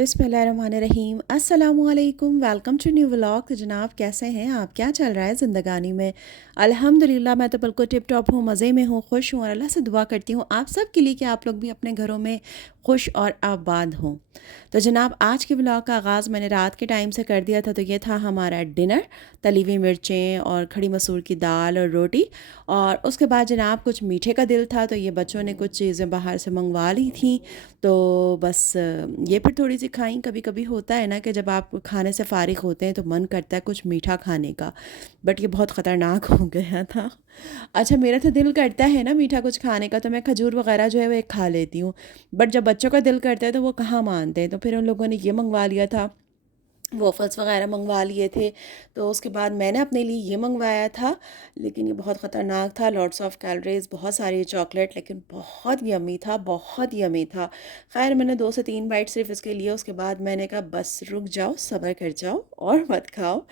बिस्मिल्लाहिर्रहमानिर्रहीम अस्सलामुअलैकुम। Welcome to new vlog. तो जनाब कैसे हैं आप? क्या चल रहा है ज़िंदगानी में? अल्हम्दुलिल्लाह मैं तो बिल्कुल टिप टॉप हूँ, मज़े में हूँ, खुश हूँ और अल्लाह से दुआ करती हूँ आप सब के लिए कि आप लोग भी अपने घरों में खुश और आबाद हों। तो जनाब आज के व्लॉग का आगाज़ मैंने रात के टाइम से कर दिया था। तो ये था हमारा डिनर, तली हुई मिर्चें और खड़ी मसूर की दाल और रोटी। और उसके बाद जनाब कुछ मीठे का दिल था, तो ये बच्चों ने कुछ चीज़ें बाहर से मंगवा ली थी। तो बस ये फिर थोड़ी सी खाई। कभी कभी होता है ना कि जब आप खाने से फ़ारिग होते हैं तो मन करता है कुछ मीठा खाने का, बट ये बहुत ख़तरनाक हो गया था। अच्छा, मेरा तो दिल करता है ना मीठा कुछ खाने का, तो मैं खजूर वगैरह जो है वो एक खा लेती हूँ। बट जब बच्चों का दिल करता है तो वो कहाँ मानते हैं। तो फिर उन लोगों ने ये मंगवा लिया था, वॉफ़ल्स वगैरह मंगवा लिए थे। तो उसके बाद मैंने अपने लिए ये मंगवाया था, लेकिन ये बहुत ख़तरनाक था। लॉट्स ऑफ कैलोरीज़, बहुत सारी चॉकलेट, लेकिन बहुत यम्मी था, बहुत यम्मी था। ख़ैर मैंने 2 से 3 बाइट सिर्फ़ इसके लिए, उसके बाद मैंने कहा बस रुक जाओ, सब्र कर जाओ और मत खाओ।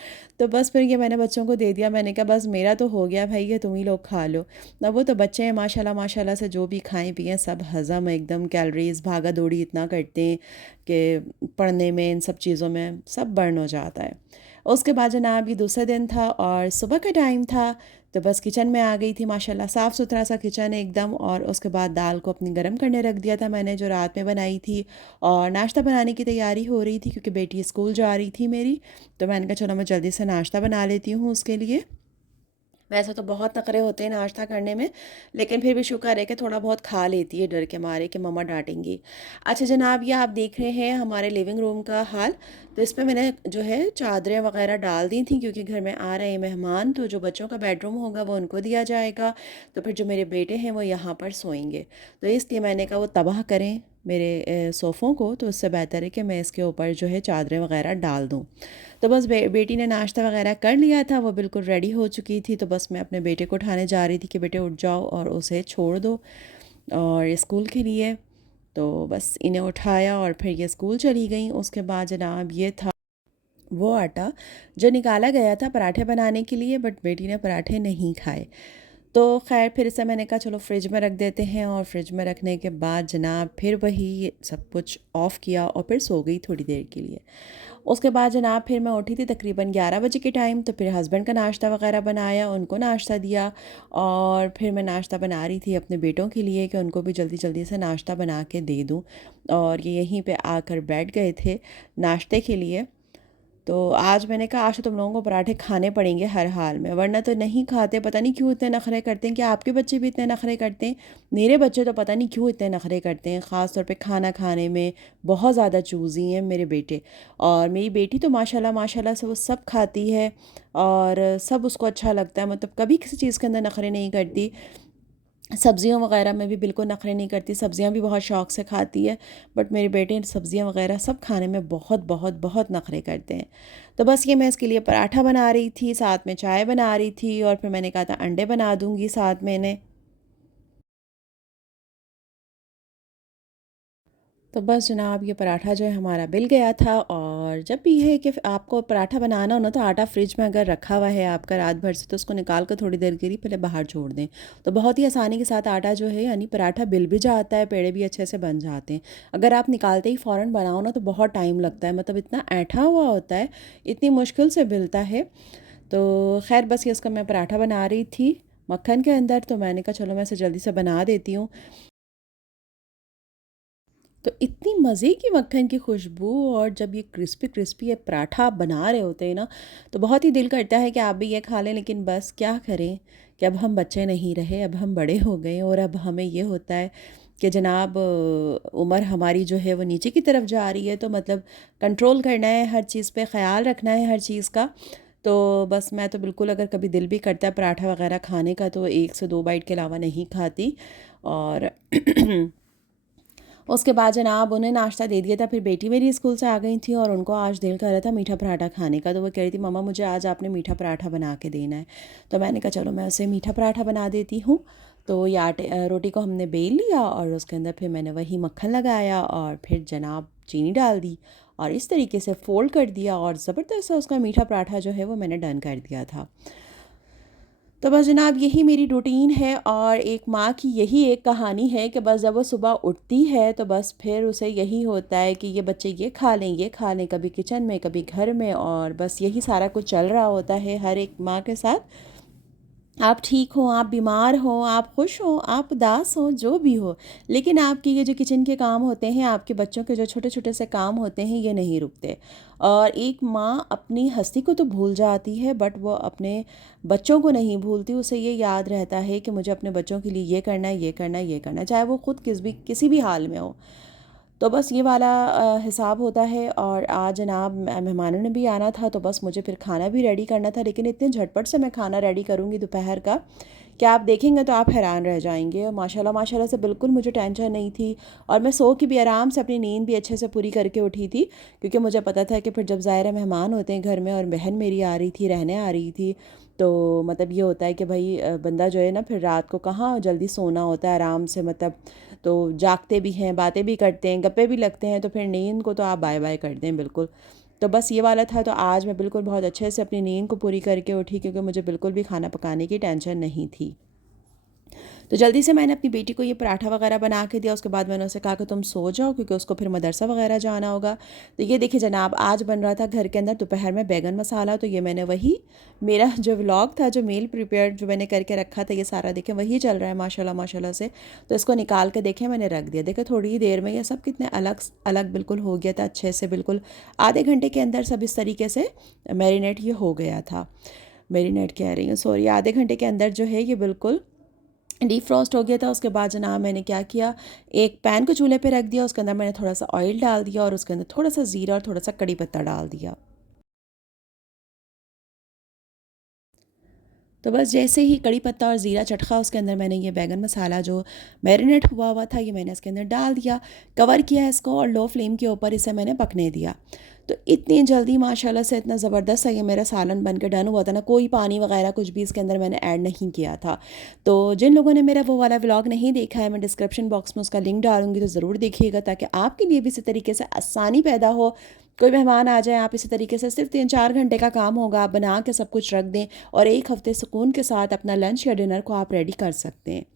तो बस फिर ये मैंने बच्चों को दे दिया। मैंने कहा बस मेरा तो हो गया भाई, ये तुम ही लोग खा लो। अब वो तो बच्चे हैं माशाल्लाह माशाल्लाह से, जो भी खाएँ पिएँ सब हज़म एकदम। कैलोरीज़ भागा दौड़ी इतना करते हैं कि पढ़ने में, इन सब चीज़ों में सब बर्न हो जाता है। उसके बाद जनाब ये दूसरा दिन था और सुबह का टाइम था। तो बस किचन में आ गई थी, माशाल्लाह साफ़ सुथरा सा किचन है एकदम। और उसके बाद दाल को अपनी गरम करने रख दिया था मैंने, जो रात में बनाई थी। और नाश्ता बनाने की तैयारी हो रही थी क्योंकि बेटी स्कूल जा रही थी मेरी। तो मैंने कहा चलो मैं जल्दी से नाश्ता बना लेती हूँ उसके लिए। वैसे तो बहुत नखरे होते हैं नाश्ता करने में, लेकिन फिर भी शुक्र है कि थोड़ा बहुत खा लेती है, डर के मारे कि मम्मा डांटेंगी। अच्छा जनाब, ये आप देख रहे हैं हमारे लिविंग रूम का हाल। तो इस पे मैंने जो है चादरें वगैरह डाल दी थी क्योंकि घर में आ रहे हैं मेहमान, तो जो बच्चों का बेडरूम होगा वो उनको दिया जाएगा। तो फिर जो मेरे बेटे हैं वो यहाँ पर सोएंगे। तो इसलिए मैंने कहा वो तबाह करें मेरे सोफ़ों को, तो उससे बेहतर है कि मैं इसके ऊपर जो है चादरें वगैरह डाल दूँ। तो बस बेटी ने नाश्ता वगैरह कर लिया था, वो बिल्कुल रेडी हो चुकी थी। तो बस मैं अपने बेटे को उठाने जा रही थी कि बेटे उठ जाओ और उसे छोड़ दो और स्कूल के लिए। तो बस इन्हें उठाया और फिर ये स्कूल चली गई। उसके बाद जनाब ये था वो आटा जो निकाला गया था पराठे बनाने के लिए, बट बेटी ने पराठे नहीं खाए। तो खैर फिर इसे मैंने कहा चलो फ्रिज में रख देते हैं। और फ्रिज में रखने के बाद जनाब फिर वही सब कुछ ऑफ़ किया और फिर सो गई थोड़ी देर के लिए। उसके बाद जनाब फिर मैं उठी थी तकरीबन 11 बजे के टाइम। तो फिर हस्बैंड का नाश्ता वगैरह बनाया, उनको नाश्ता दिया। और फिर मैं नाश्ता बना रही थी अपने बेटों के लिए कि उनको भी जल्दी जल्दी से नाश्ता बना के दे दूँ। और ये यहीं पे आकर बैठ गए थे नाश्ते के लिए। तो आज मैंने कहा आज तो तुम लोगों को पराठे खाने पड़ेंगे हर हाल में, वरना तो नहीं खाते। पता नहीं क्यों इतने नखरे करते हैं, कि आपके बच्चे भी इतने नखरे करते हैं? मेरे बच्चे तो पता नहीं क्यों इतने नखरे करते हैं, ख़ास तौर पे खाना खाने में बहुत ज़्यादा चूज़ी हैं मेरे बेटे। और मेरी बेटी तो माशाल्लाह माशाल्लाह से वो सब खाती है और सब उसको अच्छा लगता है, मतलब कभी किसी चीज़ के अंदर नखरे नहीं करती। सब्जियों वगैरह में भी बिल्कुल नखरे नहीं करती, सब्जियां भी बहुत शौक़ से खाती है। बट मेरे बेटे सब्जियां वगैरह सब खाने में बहुत बहुत बहुत नखरे करते हैं। तो बस ये मैं इसके लिए पराठा बना रही थी, साथ में चाय बना रही थी और फिर मैंने कहा था अंडे बना दूंगी साथ में इन्हें। तो बस जनाब ये पराठा जो है हमारा बिल गया था। और जब भी है कि आपको पराठा बनाना हो ना, तो आटा फ्रिज में अगर रखा हुआ है आपका रात भर से, तो उसको निकाल कर थोड़ी देर के लिए पहले बाहर छोड़ दें। तो बहुत ही आसानी के साथ आटा जो है यानी पराठा बिल भी जाता है, पेड़े भी अच्छे से बन जाते हैं। अगर आप निकालते ही फ़ौरन बनाओ ना तो बहुत टाइम लगता है, मतलब इतना ऐंठा हुआ होता है, इतनी मुश्किल से बिलता है। तो खैर बस ये इसका मैं पराठा बना रही थी मक्खन के अंदर। तो मैंने कहा चलो मैं इसे जल्दी से बना देती हूँ। तो इतनी मज़े की मक्खन की खुशबू, और जब ये क्रिस्पी क्रिस्पी ये पराठा आप बना रहे होते हैं ना, तो बहुत ही दिल करता है कि आप भी ये खा लें। लेकिन बस क्या करें कि अब हम बच्चे नहीं रहे, अब हम बड़े हो गए और अब हमें ये होता है कि जनाब उम्र हमारी जो है वो नीचे की तरफ जा रही है। तो मतलब कंट्रोल करना है, हर चीज़ पे ख़्याल रखना है हर चीज़ का। तो बस मैं तो बिल्कुल, अगर कभी दिल भी करता है पराठा वगैरह खाने का, तो 1 से 2 बाइट के अलावा नहीं खाती। और उसके बाद जनाब उन्हें नाश्ता दे दिया था। फिर बेटी मेरी स्कूल से आ गई थी और उनको आज दिल कर रहा था मीठा पराठा खाने का। तो वो कह रही थी मम्मा मुझे आज आपने मीठा पराठा बना के देना है। तो मैंने कहा चलो मैं उसे मीठा पराठा बना देती हूँ। तो ये रोटी को हमने बेल लिया और उसके अंदर फिर मैंने वही मक्खन लगाया और फिर जनाब चीनी डाल दी और इस तरीके से फ़ोल्ड कर दिया और ज़बरदस्त सा उसका मीठा पराठा जो है वो मैंने डन कर दिया था। तो बस जनाब यही मेरी रूटीन है और एक माँ की यही एक कहानी है कि बस जब वो सुबह उठती है तो बस फिर उसे यही होता है कि ये बच्चे ये खा लें, ये खा लें, कभी किचन में कभी घर में, और बस यही सारा कुछ चल रहा होता है हर एक माँ के साथ। आप ठीक हो, आप बीमार हो, आप खुश हो, आप उदास हो, जो भी हो, लेकिन आपके ये जो किचन के काम होते हैं, आपके बच्चों के जो छोटे छोटे से काम होते हैं, ये नहीं रुकते। और एक माँ अपनी हस्ती को तो भूल जाती है, बट वो अपने बच्चों को नहीं भूलती। उसे ये याद रहता है कि मुझे अपने बच्चों के लिए ये करना है, ये करना है, ये करना है, चाहे वो खुद किसी भी हाल में हो। तो बस ये वाला हिसाब होता है। और आज जनाब मेहमानों ने भी आना था, तो बस मुझे फिर खाना भी रेडी करना था, लेकिन इतने झटपट से मैं खाना रेडी करूँगी दोपहर का कि आप देखेंगे तो आप हैरान रह जाएंगे। और माशाल्लाह माशाल्लाह से बिल्कुल मुझे टेंशन नहीं थी, और मैं सो के भी आराम से अपनी नींद भी अच्छे से पूरी करके उठी थी, क्योंकि मुझे पता था कि फिर जब ज़ाहिर मेहमान होते हैं घर में, और बहन मेरी आ रही थी, रहने आ रही थी, तो मतलब ये होता है कि भाई बंदा जो है ना, फिर रात को कहाँ जल्दी सोना होता है आराम से, मतलब तो जागते भी हैं, बातें भी करते हैं, गप्पे भी लगते हैं, तो फिर नींद को तो आप बाय बाय कर दें बिल्कुल। तो बस ये वाला था। तो आज मैं बिल्कुल बहुत अच्छे से अपनी नींद को पूरी करके उठी, क्योंकि मुझे बिल्कुल भी खाना पकाने की टेंशन नहीं थी। तो जल्दी से मैंने अपनी बेटी को ये पराठा वगैरह बना के दिया। उसके बाद मैंने उसे कहा कि तुम सो जाओ, क्योंकि उसको फिर मदरसा वगैरह जाना होगा। तो ये देखिए जनाब, आज बन रहा था घर के अंदर दोपहर में बैगन मसाला। तो ये मैंने वही, मेरा जो व्लॉग था, जो मील प्रिपेयर जो मैंने करके रखा था, ये सारा देखें वही चल रहा है माशाल्लाह माशाल्लाह से। तो इसको निकाल के देखें मैंने रख दिया। देखें थोड़ी ही देर में ये सब कितने अलग अलग बिल्कुल हो गया था, अच्छे से बिल्कुल आधे घंटे के अंदर सब इस तरीके से मैरिनेट ये हो गया था। मैरिनेट कह रही हूँ, सॉरी, आधे घंटे के अंदर जो है ये बिल्कुल डीप फ्रॉस्ट हो गया था। उसके बाद जनाब मैंने क्या किया, एक पैन को चूल्हे पे रख दिया, उसके अंदर मैंने थोड़ा सा ऑयल डाल दिया, और उसके अंदर थोड़ा सा ज़ीरा और थोड़ा सा कड़ी पत्ता डाल दिया। तो बस जैसे ही कड़ी पत्ता और ज़ीरा चटका, उसके अंदर मैंने ये बैगन मसाला जो मैरिनेट हुआ हुआ था, ये मैंने इसके अंदर डाल दिया, कवर किया इसको, और लो फ्लेम के ऊपर इसे मैंने पकने दिया। तो इतनी जल्दी माशाल्लाह से इतना ज़बरदस्त सा ये मेरा सालन बन के डन हुआ था ना, कोई पानी वगैरह कुछ भी इसके अंदर मैंने ऐड नहीं किया था। तो जिन लोगों ने मेरा वो वाला व्लॉग नहीं देखा है, मैं डिस्क्रिप्शन बॉक्स में उसका लिंक डालूंगी, तो ज़रूर देखिएगा, ताकि आपके लिए भी इसी तरीके से आसानी पैदा हो। कोई मेहमान आ जाए, आप इसी तरीके से सिर्फ 3-4 घंटे का काम होगा, आप बना के सब कुछ रख दें, और एक हफ़्ते सुकून के साथ अपना लंच या डिनर को आप रेडी कर सकते हैं।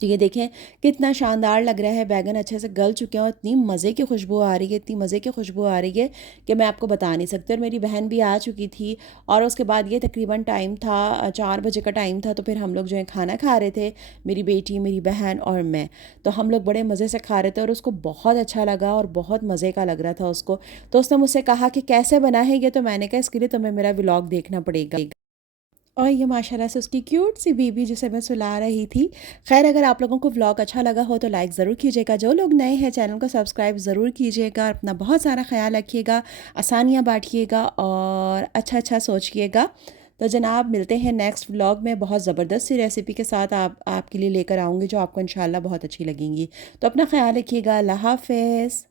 तो ये देखें कितना शानदार लग रहा है, बैगन अच्छे से गल चुके हैं, और इतनी मज़े की खुशबू आ रही है, इतनी मज़े की खुशबू आ रही है कि मैं आपको बता नहीं सकती। और मेरी बहन भी आ चुकी थी, और उसके बाद ये तकरीबन टाइम था 4 बजे का टाइम था। तो फिर हम लोग जो है खाना खा रहे थे, मेरी बेटी, मेरी बहन और मैं। तो हम लोग बड़े मज़े से खा रहे थे, और उसको बहुत अच्छा लगा और बहुत मज़े का लग रहा था उसको। तो उसने मुझसे कहा कि कैसे बना है ये, तो मैंने कहा इसके लिए तुम्हें मेरा व्लॉग देखना पड़ेगा। और ये माशाल्लाह से उसकी क्यूट सी बेबी जिसे मैं सुला रही थी। खैर, अगर आप लोगों को व्लॉग अच्छा लगा हो तो लाइक ज़रूर कीजिएगा, जो लोग नए हैं चैनल को सब्सक्राइब ज़रूर कीजिएगा, अपना बहुत सारा ख्याल रखिएगा, आसानियाँ बांटिएगा, और अच्छा अच्छा सोचिएगा। तो जनाब मिलते हैं नेक्स्ट व्लॉग में बहुत ज़बरदस्त सी रेसिपी के साथ, आपके लिए लेकर आऊँगी, जो आपको इंशाल्लाह बहुत अच्छी लगेंगी। तो अपना ख्याल रखिएगा। अल्लाह हाफ़िज़।